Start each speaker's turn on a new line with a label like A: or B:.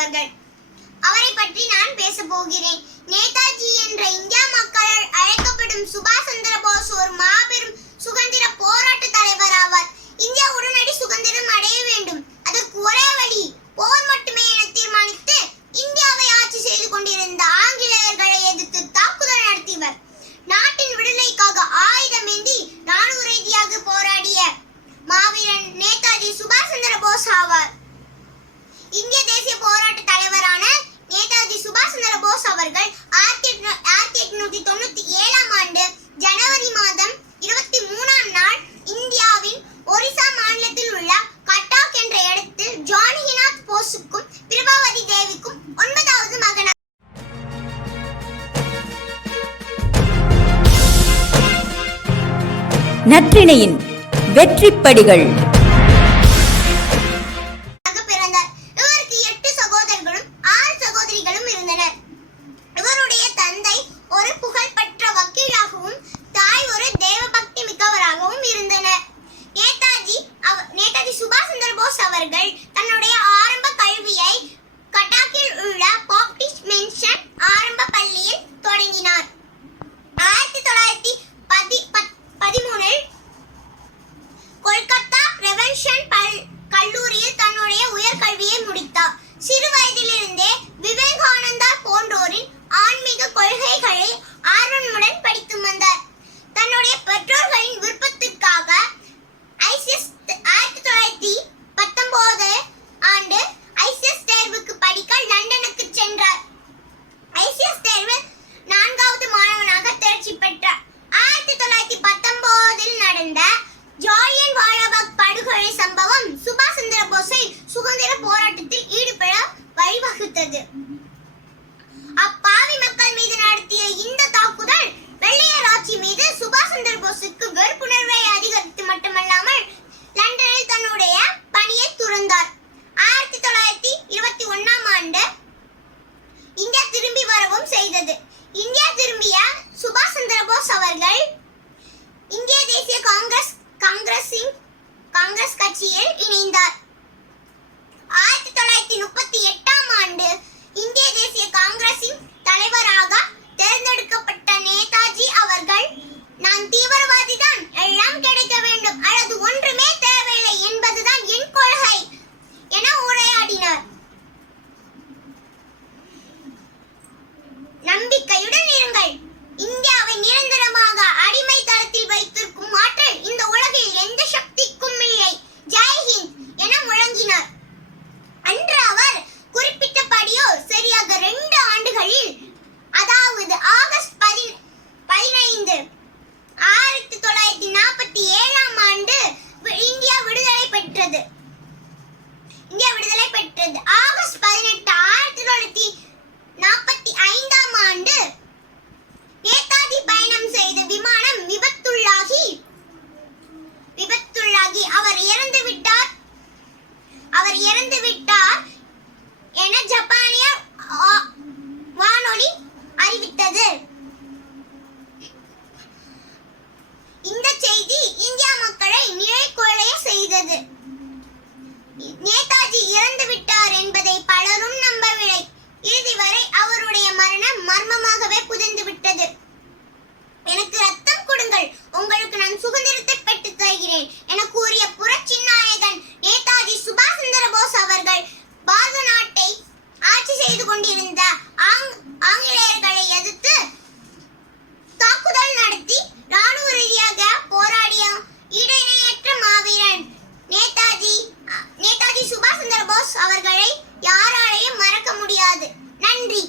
A: அவர்கள். அவரை பற்றி நான் பேச போகிறேன். நேதாஜி என்ற இந்தியா மக்களால் அழைக்கப்படும் சுபாஷ் சந்திர போஸ் ஒரு மாபெரும் சுதந்திர போராட்ட தலைவர் ஆவார். இந்தியா உடனடி சுதந்திரம் அடைய வேண்டும். அதற்கு ஒரே வழி போர் மட்டுமே என தீர்மானித்து இந்தியாவை ஆட்சி செய்து கொண்டிருந்த ஆங்கிலேயர்களை எதிர்த்து தாக்குதல் நடத்திவர். நாட்டின் விடுதலைக்காக ஆயுதமேந்தி ராணுவ ரீதியாக போராடிய மாவீரன் நேதாஜி சுபாஷ் சந்திர போஸ் ஆவார். இந்திய தேசிய போராட்ட தலைவரான நேதாஜி சுபாஷ் சந்திர போஸ் அவர்கள் ஆயிரத்தி எட்நூ- ஆயிரத்தி எட்நூத்தி தொண்ணூத்தி ஏழாம் ஆண்டு ஜனவரி மாதம் இருபத்தி மூணாம் நாள் இந்தியாவின் ஒரிசா மாநிலத்தில் உள்ள கட்டாக் என்ற இடத்தில் ஜானகிநாத் போஸுக்கும் பிரபாவதி தேவிக்கும் ஒன்பதாவது மகனாக
B: நற்றிணையின் வெற்றிப்படிகள்.
A: சகோதரிகளும் இருந்தனர் இவருடைய தந்தை ஒரு புகழ்பெற்ற வக்கீலாகவும் தாய் ஒரு தேவபக்தி மிக்கவராகவும் இருந்தனர் நேதாஜி நேதாஜி சுபாஷ் சந்திர போஸ் அவர்கள் தன்னுடைய ஆரம்ப கல்வியை கட்டாக்கில் உள்ள பாப்டிஸ்ட் மென்ஷன் ஆரம்ப பள்ளியில் தொடங்கினார். ஆயிரத்தி தொள்ளாயிரத்தி பதி பதிமூணில் கொல்கத்தா ரெவென்ஷன் பல் கல்லூரியில் தன்னுடைய உயர்கல்வியை முடித்தார். சிறு வயதிலிருந்தே விவேகானந்தா போன்றோரின் ஆன்மீக கொள்கைகளை ஆர்வமுடன் படித்து வந்தார். தன்னுடைய பெற்றோர்களின் விருப்பத்திற்காக ஐசிஎஸ் ஆயிரத்தி தொள்ளாயிரத்தி பத்தொன்பது ஆண்டு ஐசிஎஸ் தேர்வுக்கு படிக்க லண்டனுக்கு சென்றார். ஐசிஎஸ் தேர்வில் நான்காவது மாணவனாக தேர்ச்சி பெற்றார். ஆயிரத்தி தொள்ளாயிரத்தி பத்தொன்பதில் நடந்த ஜாலியன் வாலாபாக் படுகொலை சம்பவம் சுபாஷ் சந்திர சுதந்திர போராட்டத்தில் ஈடுபட வழிவகுத்தது. அப்பாவி மக்கள் மீது நடத்திய இந்த தாக்குதல் வெள்ளையர் ஆட்சி மீது சுபாஷ் சந்திர போஸுக்கு வெறுப்புணர்வை அதிகரித்து மட்டுமல்லாமல் லண்டனில் தன்னுடைய பணியை துறந்தார். ஆயிரத்தி தொள்ளாயிரத்தி இருபத்தி ஒன்னாம் ஆண்டு இந்தியா திரும்பி வரவும் செய்தது. இந்தியா திரும்பிய சுபாஷ் சந்திர போஸ் அவர்கள் இந்திய தேசிய காங்கிரஸ் காங்கிரஸின் காங்கிரஸ் கட்சியில் இணைந்தார் ஆயிரத்தி தொள்ளாயிரத்தி முப்பத்தி எட்டாம் ஆண்டு இந்திய தேசிய காங்கிரஸின் தலைவராக தேர்ந்தெடுக்கப்பட்ட நேதாஜி அவர்கள் நான் தீவிரவாதி தான் எல்லாம் கிடைக்க வேண்டும் அல்லது ஒன்றுமே தேவையில்லை என்பதுதான் என் கொள்கை என உரையாடினார் நம்பிக்கையுடன் இருங்கள் இந்தியாவை நிரந்தரமாக அடிமை தளத்தில் வைத்திருக்கும் ஆற்றல் இந்த உலகில் எந்த சக்திக்கும் இல்லை ஜெய்ஹிந்த் என முழங்கினார் அன்று அவர் குறிப்பிட்டபடியோ சரியாக ரெண்டு ஆண்டுகளில் அதாவது ஆகஸ்ட் பதி- பதினைந்து ஆயிரத்தி தொள்ளாயிரத்தி நாற்பத்தி ஏழாம் ஆண்டு வி- இந்தியா விடுதலை பெற்றது இந்தியா பெற்றது ஆகஸ்ட் பதினெட்டு ஆயிரத்தி தொள்ளாயிரத்தி நாற்பத்தி ஐந்தாம் ஆண்டு நேதாஜி பயணம் செய்த விமானம் விபத்து விபத்துள்ளாகி அவர் இறந்து விட்டார் அவர் இறந்து விட்டார் என ஜப்பானிய ஆ- வானொலி அறிவித்தது இந்த செய்தி இந்தியா மக்களை நிலைக்குலைய செய்தது நேதாஜி இறந்து என்பதை பலரும் நம்பவில்லை. இறுதி வரை அவருடைய மரணம் மர்மமாகவே புதைந்து விட்டது எனக்கு ரத்தம் கொடுங்கள். உங்களுக்கு நான் சுதந்திரத்தை பெற்று தருகிறேன் என கூறிய புரட்சி நாயகன் நேதாஜி சுபாஷ் சந்திர போஸ் அவர்கள் பாரத நாட்டை ஆட்சி செய்து கொண்டிருந்த ஆங்- ஆங்கிலேயர்களை நன்றி